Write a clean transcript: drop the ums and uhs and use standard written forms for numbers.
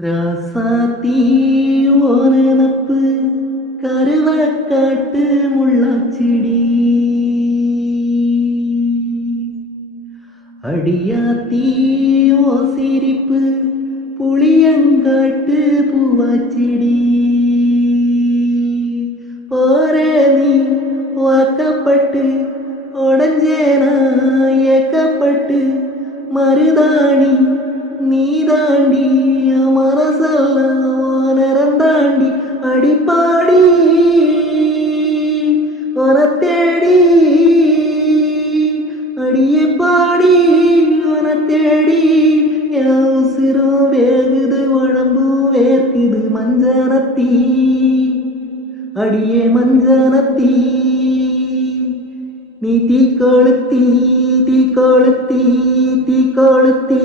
ராசாத்தி ஓனப்பு கருவக்காட்டு முள்ளாச்சிடி அடியாத்தி ஓ சிரிப்பு புளியங்காட்டு பூவாச்சிடி போரே நீ வாக்கப்பட்டு உடஞ்சேனா ஏக்கப்பட்டு மருதாணி நீதாண்டி மனசெல்லாம் நிறந்தாண்டி அடிப்பாடி உன தேடி அடியே பாடி உன தேடி என் உசிரும் வேகுது உடம்பும் வேர்க்குது மஞ்சனத்தீ அடியே மஞ்சனத்தீ நீ தீ கொளுத்தி தீ கொளுத்தி தீ கொளுத்தி